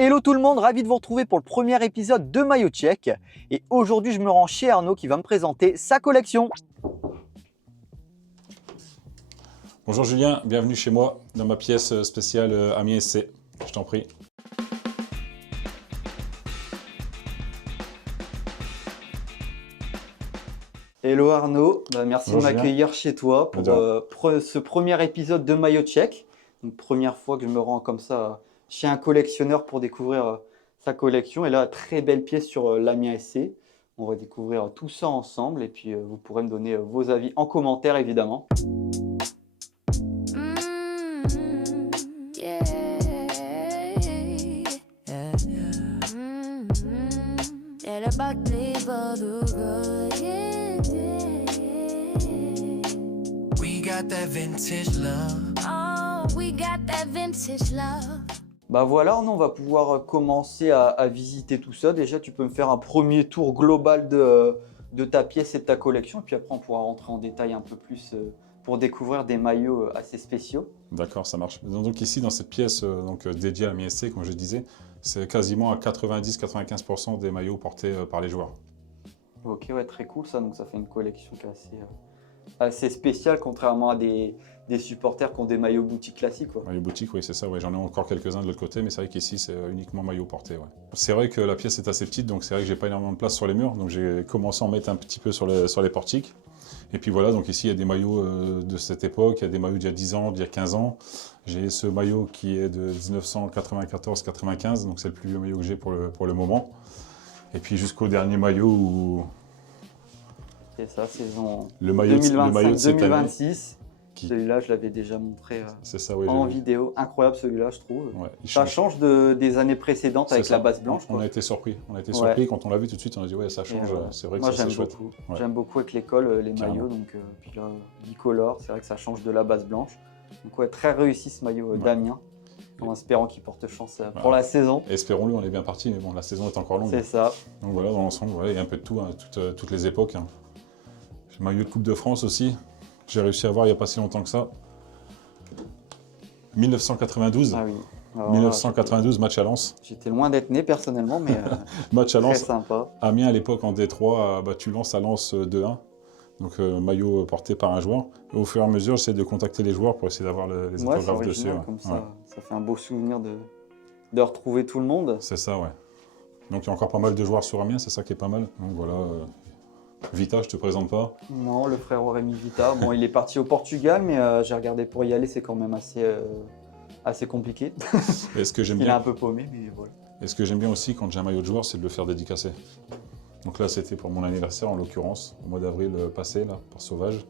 Hello tout le monde, ravi de vous retrouver pour le premier épisode de Maillot Check. Et aujourd'hui, je me rends chez Arnaud qui va me présenter sa collection. Bonjour Julien, bienvenue chez moi dans ma pièce spéciale Amiens SC. Je t'en prie. Hello Arnaud, merci Bonjour de m'accueillir chez toi pour ce premier épisode de Maillot Check. Donc, première fois que je me rends comme ça chez un collectionneur pour découvrir sa collection. Et là, très belle pièce sur l'Amiens SC. On va découvrir tout ça ensemble et puis vous pourrez me donner vos avis en commentaire évidemment. Bah voilà, on va pouvoir commencer à visiter tout ça. Déjà, tu peux me faire un premier tour global de ta pièce et de ta collection. Et puis après, on pourra rentrer en détail un peu plus pour découvrir des maillots assez spéciaux. D'accord, ça marche. Donc ici, dans cette pièce dédiée à Amiens SC, comme je disais, c'est quasiment à 90-95% des maillots portés par les joueurs. Ok, ouais, très cool ça. Donc ça fait une collection qui est assez spéciale, contrairement à des supporters qui ont des maillots boutiques classiques. Maillots boutiques, oui, c'est ça. Ouais. J'en ai encore quelques-uns de l'autre côté, mais c'est vrai qu'ici, c'est uniquement maillots portés. Ouais. C'est vrai que la pièce est assez petite, donc c'est vrai que j'ai pas énormément de place sur les murs. Donc j'ai commencé à en mettre un petit peu sur les portiques. Et puis voilà, donc ici, il y a des maillots de cette époque, il y a des maillots d'il y a 10 ans, d'il y a 15 ans. J'ai ce maillot qui est de 1994-95, donc c'est le plus vieux maillot que j'ai pour le moment. Et puis jusqu'au dernier maillot où... C'est ça, saison le maillot 2025-2026. Qui... Celui-là, je l'avais déjà montré ça, oui, en vidéo. Incroyable celui-là, je trouve. Ouais, ça change des années précédentes avec la base blanche. On a été surpris. Quand on l'a vu tout de suite, on a dit ouais, ça change. C'est vrai que c'est chouette. Ouais. J'aime beaucoup avec l'école, les maillots. Donc, puis là, bicolore, c'est vrai que ça change de la base blanche. Donc ouais, très réussi ce maillot d'Amiens. En espérant qu'il porte chance pour la saison. Espérons-le, on est bien parti, mais bon, la saison est encore longue. C'est ça. Donc voilà, dans l'ensemble, il y a un peu de tout, toutes les époques. J'ai le maillot de Coupe de France aussi. J'ai réussi à avoir il n'y a pas si longtemps que ça. 1992. Ah oui. Alors, 1992, match à Lens. J'étais loin d'être né personnellement, mais match à Lens. Très sympa. Amiens à l'époque en D3 a battu Lens à Lens 2-1. Donc maillot porté par un joueur. Et au fur et à mesure, j'essaie de contacter les joueurs pour essayer d'avoir les autographes dessus. Comme ça, ça fait un beau souvenir de retrouver tout le monde. C'est ça, ouais. Donc il y a encore pas mal de joueurs sur Amiens, c'est ça qui est pas mal. Donc voilà, Vita, je te présente pas. Non, le frère Rémi Vita. Bon, il est parti au Portugal, mais j'ai regardé pour y aller, c'est quand même assez compliqué. Et ce que j'aime bien, il est un peu paumé, mais voilà. Et ce que j'aime bien aussi quand j'ai un maillot de joueur, c'est de le faire dédicacer. Donc là, c'était pour mon anniversaire, en l'occurrence, au mois d'avril passé, là, par Sauvage.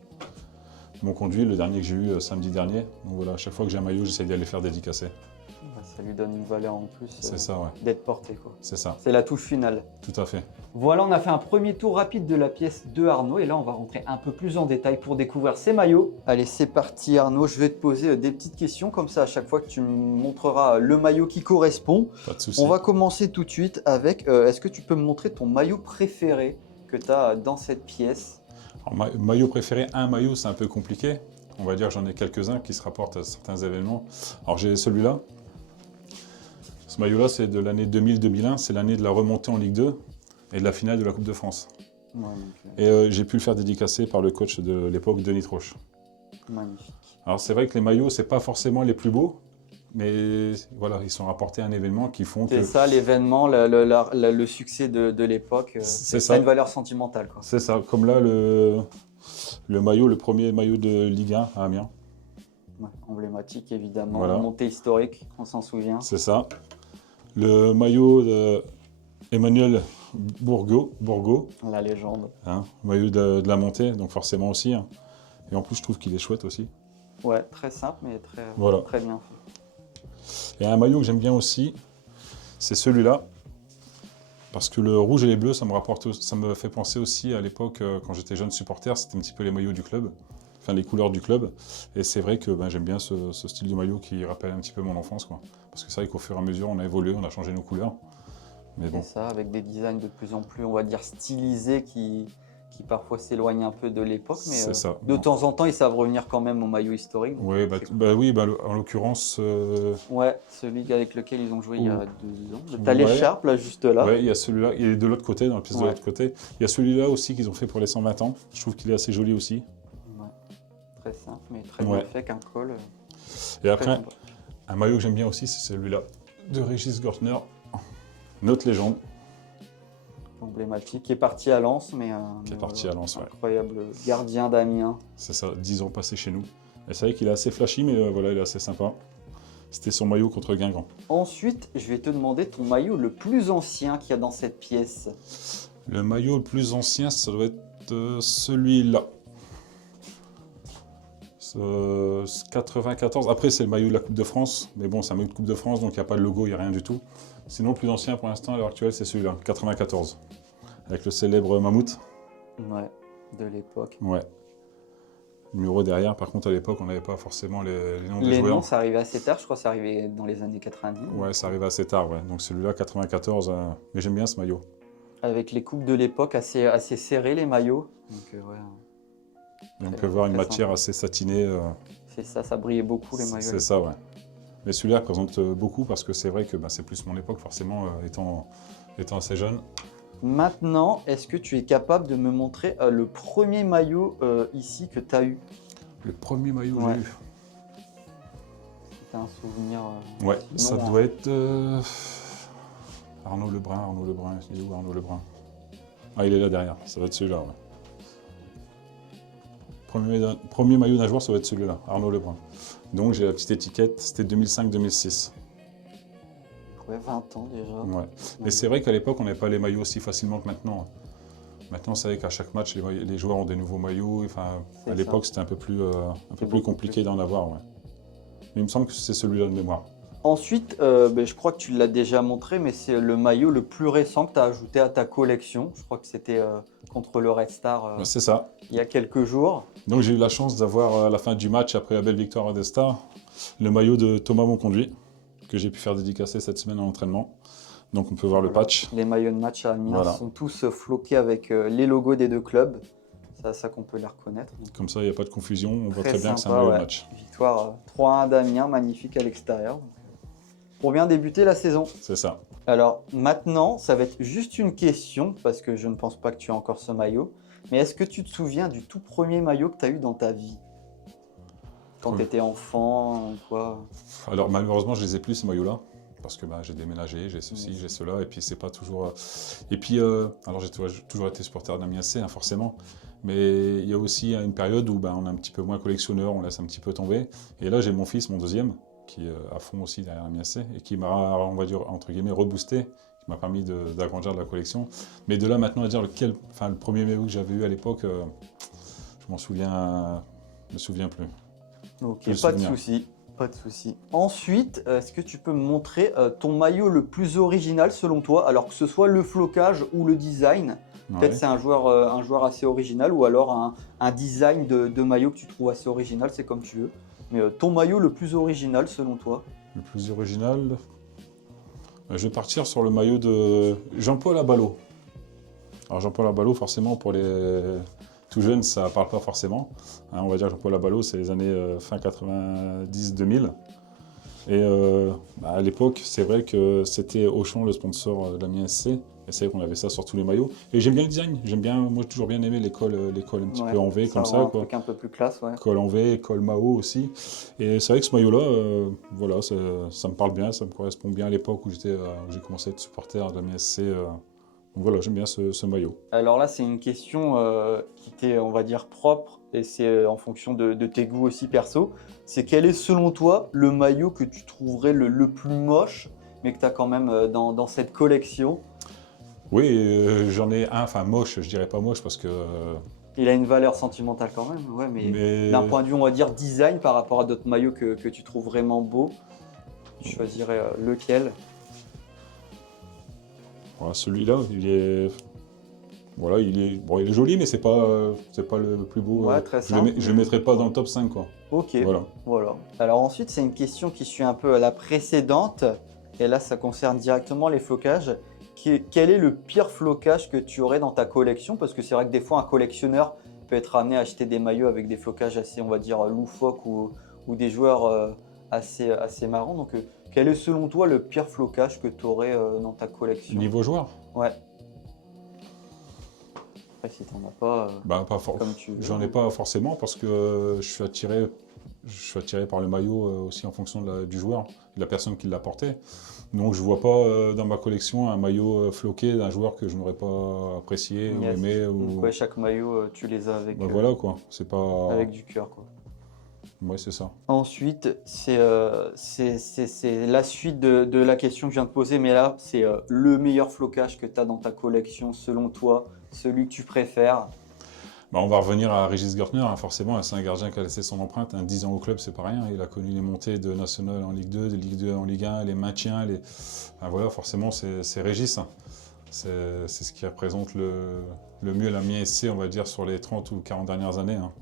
Ils m'ont conduit, le dernier que j'ai eu samedi dernier. Donc voilà, à chaque fois que j'ai un maillot, j'essaie d'aller le faire dédicacer. Ça lui donne une valeur en plus d'être porté. C'est ça. C'est la touche finale. Tout à fait. Voilà, on a fait un premier tour rapide de la pièce de Arnaud. Et là, on va rentrer un peu plus en détail pour découvrir ses maillots. Allez, c'est parti Arnaud. Je vais te poser des petites questions. Comme ça, à chaque fois que tu me montreras le maillot qui correspond. Pas de souci. On va commencer tout de suite avec... est-ce que tu peux me montrer ton maillot préféré que tu as dans cette pièce? Alors, maillot préféré, un maillot, c'est un peu compliqué. On va dire j'en ai quelques-uns qui se rapportent à certains événements. Alors j'ai celui-là. Ce maillot-là, c'est de l'année 2000-2001. C'est l'année de la remontée en Ligue 2 et de la finale de la Coupe de France. Ouais, et j'ai pu le faire dédicacer par le coach de l'époque, Denis Troche. Magnifique. Alors c'est vrai que les maillots, c'est pas forcément les plus beaux, mais voilà, ils sont rapportés à un événement qui font que... C'est ça, l'événement, le succès de l'époque, c'est ça. Une valeur sentimentale. C'est ça, comme là, le maillot, le premier maillot de Ligue 1 à Amiens. Ouais, emblématique, évidemment, voilà. Montée historique, on s'en souvient. C'est ça. Le maillot d'Emmanuel Bourgault. La légende. Maillot de la montée, donc forcément aussi. Et en plus, je trouve qu'il est chouette aussi. Ouais, très simple, mais très bien fait. Et un maillot que j'aime bien aussi, c'est celui-là. Parce que le rouge et les bleus, ça me fait penser aussi à l'époque, quand j'étais jeune supporter, c'était un petit peu les maillots du club. Enfin, les couleurs du club. Et c'est vrai que j'aime bien ce style de maillot qui rappelle un petit peu mon enfance, quoi. Parce que c'est vrai qu'au fur et à mesure, on a évolué, on a changé nos couleurs. Mais bon. C'est ça, avec des designs de plus en plus, on va dire, stylisés qui qui parfois s'éloignent un peu de l'époque, mais C'est ça. de temps en temps, ils savent revenir quand même au maillot historique. Donc, Ouais, c'est cool. oui, en l'occurrence, Ouais, celui avec lequel ils ont joué il y a Ou- 2 ans. T'as ouais, l'écharpe là, juste là. ouais, il y a celui-là, il est de l'autre côté, dans la pièce de Ouais. l'autre côté. Il y a celui-là aussi qu'ils ont fait pour les 120 ans. Je trouve qu'il est assez joli aussi. Ouais. Très simple, mais très Ouais. bien fait, qu'un col. Et Très après, sympa. un maillot que j'aime bien aussi, c'est celui-là, de Régis Gortner, notre légende. Emblématique, qui est parti à Lens, mais Qui est parti à Lens, ouais. incroyable gardien d'Amiens. C'est ça, 10 ans passés chez nous. Et c'est vrai qu'il est assez flashy, mais voilà, il est assez sympa. C'était son maillot contre Guingamp. Ensuite, je vais te demander ton maillot le plus ancien qu'il y a dans cette pièce. Le maillot le plus ancien, ça doit être celui-là. 94. Après, c'est le maillot de la Coupe de France. Mais bon, c'est un maillot de Coupe de France, donc il n'y a pas de logo, il n'y a rien du tout. Sinon, le plus ancien pour l'instant, à l'heure actuelle, c'est celui-là, 94. Avec le célèbre mammouth. Ouais, de l'époque. Ouais. Numéro derrière, par contre, à l'époque, on n'avait pas forcément les noms des Les joueurs. noms, ça arrivait assez tard, je crois que ça arrivait dans les années 90. Ouais, ça arrive assez tard, ouais. Donc celui-là, 94. Mais j'aime bien ce maillot. Avec les coupes de l'époque assez serrées, les maillots. Donc, ouais, Et on Très- peut voir une très matière sympa. assez satinée. c'est ça, ça brillait beaucoup les maillots. C'est ça, ouais. Mais celui-là représente beaucoup parce que c'est vrai que c'est plus mon époque, forcément, étant assez jeune. Maintenant, est-ce que tu es capable de me montrer le premier maillot ici que tu as eu? Le premier maillot que Ouais. j'ai eu. Tu as un souvenir Ouais, ça sinon, doit être Arnaud Lebrun. Il est où Arnaud Lebrun? Ah, il est là derrière, ça va être celui-là, ouais. Premier maillot d'un joueur, ça va être celui-là, Arnaud Lebrun. Donc j'ai la petite étiquette, c'était 2005-2006. Ouais, 20 ans déjà. Ouais. Mais c'est vrai qu'à l'époque, on n'avait pas les maillots aussi facilement que maintenant. Maintenant, c'est vrai qu'à chaque match, les joueurs ont des nouveaux maillots. Enfin, C'est à l'époque, c'était un peu plus beaucoup compliqué plus. d'en avoir, ouais. Mais il me semble que c'est celui-là de mémoire. Ensuite, je crois que tu l'as déjà montré, mais c'est le maillot le plus récent que tu as ajouté à ta collection. Je crois que c'était contre le Red Star C'est ça. il y a quelques jours. Donc j'ai eu la chance d'avoir à la fin du match, après la belle victoire des Stars, le maillot de Thomas Monconduit, que j'ai pu faire dédicacer cette semaine en entraînement. Donc on peut voir le Voilà. patch. Les maillots de match à Amiens Voilà. sont tous floqués avec les logos des deux clubs. C'est à ça qu'on peut les reconnaître. Donc, Comme ça, il n'y a pas de confusion. On voit très très bien que c'est un sympa, maillot ouais. de match. Victoire 3-1 d'Amiens, magnifique à l'extérieur. Donc, pour bien débuter la saison. C'est ça. Alors maintenant, ça va être juste une question, parce que je ne pense pas que tu as encore ce maillot. Mais est-ce que tu te souviens du tout premier maillot que tu as eu dans ta vie? Quand Oui. tu étais enfant ou quoi? Alors malheureusement, je les ai plus ces maillots-là. Parce que j'ai déménagé, j'ai ceci, Oui. j'ai cela, et puis c'est pas toujours. Et puis, alors j'ai toujours été supporter d'Amiens C, forcément, mais il y a aussi une période où on est un petit peu moins collectionneur, on laisse un petit peu tomber. Et là, j'ai mon fils, mon deuxième, qui est à fond aussi derrière Amiens C, et qui m'a, on va dire, entre guillemets, reboosté, qui m'a permis d'agrandir de la collection. Mais de là maintenant à dire le premier maillot que j'avais eu à l'époque, je me souviens plus. Ok, Le pas de souvenir. souci. Pas de souci. Ensuite, est-ce que tu peux me montrer ton maillot le plus original selon toi, alors que ce soit le flocage ou le design? Peut-être Ouais. c'est un joueur assez original, ou alors un design de maillot que tu trouves assez original, c'est comme tu veux. Mais ton maillot le plus original selon toi? Le plus original, je vais partir sur le maillot de Jean-Paul Abalo. Alors Jean-Paul Abalo, forcément, pour les tout jeunes, ça ne parle pas forcément. Hein, on va dire Jean-Paul Abalo, c'est les années fin 90-2000. Et à l'époque, c'est vrai que c'était Auchan le sponsor de l'Amiens SC. Et c'est vrai qu'on avait ça sur tous les maillots. Et j'aime bien le design. Moi, j'ai toujours bien aimé les cols un petit peu en V, comme rend ça, un quoi. truc un peu plus classe, ouais. Col en V, col Mao aussi. Et c'est vrai que ce maillot-là, voilà, ça me parle bien, ça me correspond bien à l'époque où j'ai commencé à être supporter de l'Amiens SC. Donc voilà, j'aime bien ce maillot. Alors là, c'est une question qui t'est, on va dire, propre, et c'est en fonction de tes goûts aussi perso. C'est quel est, selon toi, le maillot que tu trouverais le plus moche, mais que tu as quand même dans cette collection? Oui, j'en ai un, enfin moche, je dirais pas moche parce que... Il a une valeur sentimentale quand même, ouais, mais d'un point de vue, on va dire, design par rapport à d'autres maillots que tu trouves vraiment beaux, tu choisirais lequel? Voilà, celui-là, voilà, il est joli, mais c'est pas le plus beau. Ouais, très simple. Je le mettrai pas dans le top 5, quoi. Ok, Voilà. voilà. Alors ensuite, c'est une question qui suit un peu la précédente, et là, ça concerne directement les flocages. quel est le pire flocage que tu aurais dans ta collection? Parce que c'est vrai que des fois, un collectionneur peut être amené à acheter des maillots avec des flocages assez, on va dire, loufoques ou des joueurs assez marrants. Donc, quel est selon toi le pire flocage que tu aurais dans ta collection? Niveau joueur? Ouais. Après, si tu n'en as pas, Pas comme tu veux. J'en ai pas forcément parce que je suis attiré par le maillot aussi en fonction du joueur, de la personne qui l'a porté. Donc je vois pas dans ma collection un maillot floqué d'un joueur que je n'aurais pas apprécié ou Yes. aimé. Donc, ouais, chaque maillot, tu les as avec, Voilà quoi, c'est pas... avec du cœur, quoi. Ouais, c'est ça. Ensuite, c'est la suite de la question que je viens de poser, mais là, c'est le meilleur flocage que tu as dans ta collection, selon toi, celui que tu préfères. On va revenir à Régis Görtner, hein, forcément, c'est un gardien qui a laissé son empreinte. 10 ans au club, c'est pas rien. Il a connu les montées de National en Ligue 2, de Ligue 2 en Ligue 1, les maintiens. Voilà, forcément, c'est Régis. Hein. C'est ce qui représente le mieux l'Amiens SC, on va dire, sur les 30 ou 40 dernières années. Hein.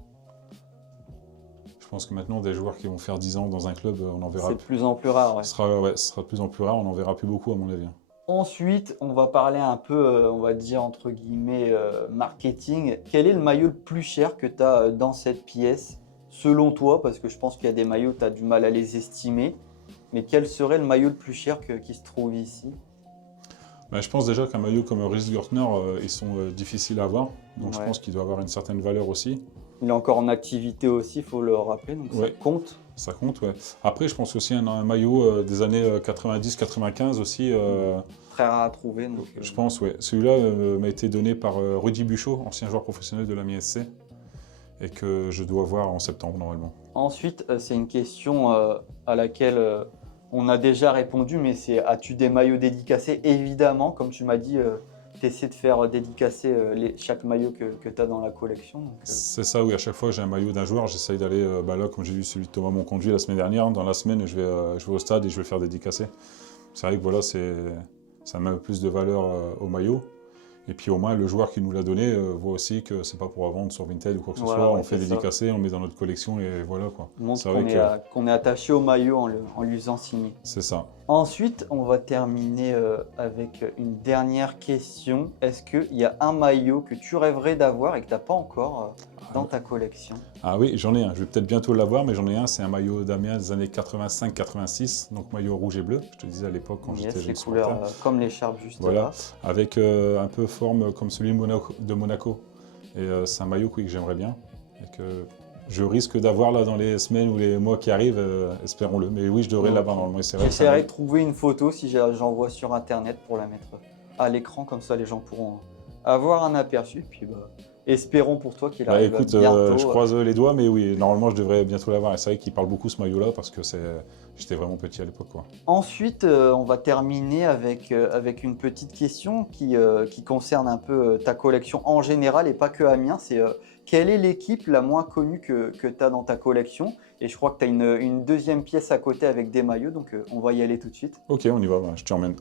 Je pense que maintenant, des joueurs qui vont faire 10 ans dans un club, on en verra. C'est de plus en plus rare, ouais. Ce sera de plus en plus rare, on n'en verra plus beaucoup, à mon avis. Ensuite, on va parler un peu, on va dire, entre guillemets, marketing. Quel est le maillot le plus cher que tu as dans cette pièce, selon toi? Parce que je pense qu'il y a des maillots, tu as du mal à les estimer. Mais quel serait le maillot le plus cher qui se trouve ici? Je pense déjà qu'un maillot comme Régis Görtner, ils sont difficiles à avoir. Donc je pense qu'il doit avoir une certaine valeur aussi. Il est encore en activité aussi, il faut le rappeler, donc ça compte. Ça compte, ouais. Après, je pense aussi un maillot des années 90-95 aussi. Très rare à trouver. Donc, je pense, ouais. Celui-là m'a été donné par Rudy Buchot, ancien joueur professionnel de l'Amiens SC, et que je dois voir en septembre normalement. Ensuite, c'est une question à laquelle on a déjà répondu, mais c'est as-tu des maillots dédicacés? Évidemment, comme tu m'as dit, tu essaies de faire dédicacer chaque maillot que tu as dans la collection. C'est ça, oui. À chaque fois que j'ai un maillot d'un joueur, j'essaye d'aller, là, comme j'ai vu celui de Thomas Monconduit la semaine dernière, dans la semaine, je vais au stade et je vais le faire dédicacer. C'est vrai que voilà, ça met plus de valeur au maillot. Et puis au moins, le joueur qui nous l'a donné voit aussi que c'est pas pour vendre sur Vinted ou quoi que ce soit. On fait dédicacer, on met dans notre collection et voilà quoi. On montre qu'on est attaché au maillot en lui faisant signer. C'est ça. Ensuite, on va terminer avec une dernière question. Est-ce qu'il y a un maillot que tu rêverais d'avoir et que tu n'as pas encore dans ta collection? Ah oui, j'en ai un. Je vais peut-être bientôt l'avoir, mais j'en ai un. C'est un maillot d'Amiens des années 85-86, donc maillot rouge et bleu. Je te disais à l'époque quand j'étais jeune. Les couleurs comme l'écharpe juste voilà, là. avec un peu forme comme celui de Monaco. Et c'est un maillot que j'aimerais bien et que je risque d'avoir là dans les semaines ou les mois qui arrivent, espérons-le. Mais oui, je devrais l'avoir normalement. J'essaierai de trouver une photo si j'en vois sur internet pour la mettre à l'écran, comme ça les gens pourront avoir un aperçu. Puis espérons pour toi qu'il arrive bientôt. Je croise les doigts, mais oui, normalement je devrais bientôt l'avoir. Et c'est vrai qu'il parle beaucoup ce maillot-là parce que j'étais vraiment petit à l'époque. Ensuite, on va terminer avec une petite question qui concerne un peu ta collection en général et pas que Amiens. C'est quelle est l'équipe la moins connue que tu as dans ta collection? Et je crois que tu as une deuxième pièce à côté avec des maillots, donc on va y aller tout de suite. Ok, on y va, je t'emmène.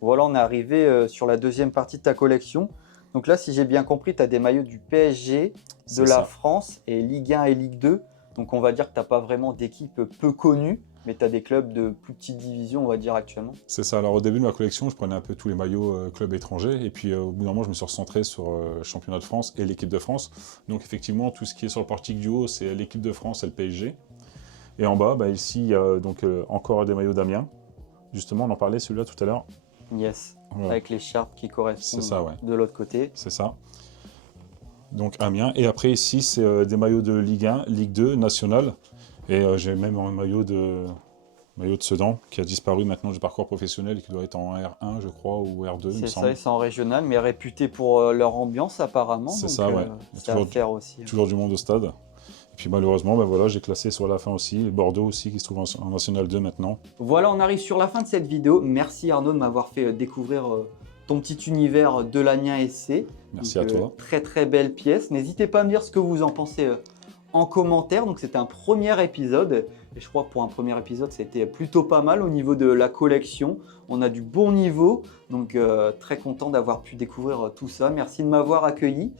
Voilà, on est arrivé sur la deuxième partie de ta collection. Donc là, si j'ai bien compris, tu as des maillots du PSG, de la France et Ligue 1 et Ligue 2. Donc on va dire que tu n'as pas vraiment d'équipe peu connue, mais tu as des clubs de plus petite division, on va dire actuellement. C'est ça. Alors au début de ma collection, je prenais un peu tous les maillots clubs étrangers. Et puis au bout d'un moment, je me suis recentré sur le championnat de France et l'équipe de France. Donc effectivement, tout ce qui est sur le portique du haut, c'est l'équipe de France et le PSG. Et en bas, ici, il y a donc encore des maillots d'Amiens. Justement, on en parlait celui-là tout à l'heure. Yes, voilà. Avec l'écharpe qui correspond de l'autre côté. C'est ça. Donc Amiens. Et après ici, c'est des maillots de Ligue 1, Ligue 2, National. Et j'ai même un maillot de Sedan qui a disparu maintenant du parcours professionnel et qui doit être en R1, je crois, ou R2. C'est ça, ils sont en régional, mais réputés pour leur ambiance apparemment. C'est ça, ouais. C'est à faire aussi. Toujours du monde au stade. Et puis malheureusement, voilà, j'ai classé sur la fin aussi, Bordeaux aussi qui se trouve en National 2 maintenant. Voilà, on arrive sur la fin de cette vidéo. Merci Arnaud de m'avoir fait découvrir ton petit univers de l'Amiens SC. Merci à toi. Très très belle pièce. N'hésitez pas à me dire ce que vous en pensez en commentaire. Donc c'était un premier épisode. Et je crois que pour un premier épisode, c'était plutôt pas mal au niveau de la collection. On a du bon niveau, donc très content d'avoir pu découvrir tout ça. Merci de m'avoir accueilli.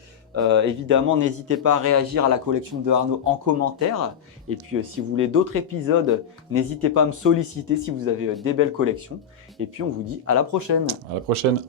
Évidemment, n'hésitez pas à réagir à la collection de Arnaud en commentaire. Et puis, si vous voulez d'autres épisodes, n'hésitez pas à me solliciter si vous avez des belles collections. Et puis, on vous dit à la prochaine. À la prochaine.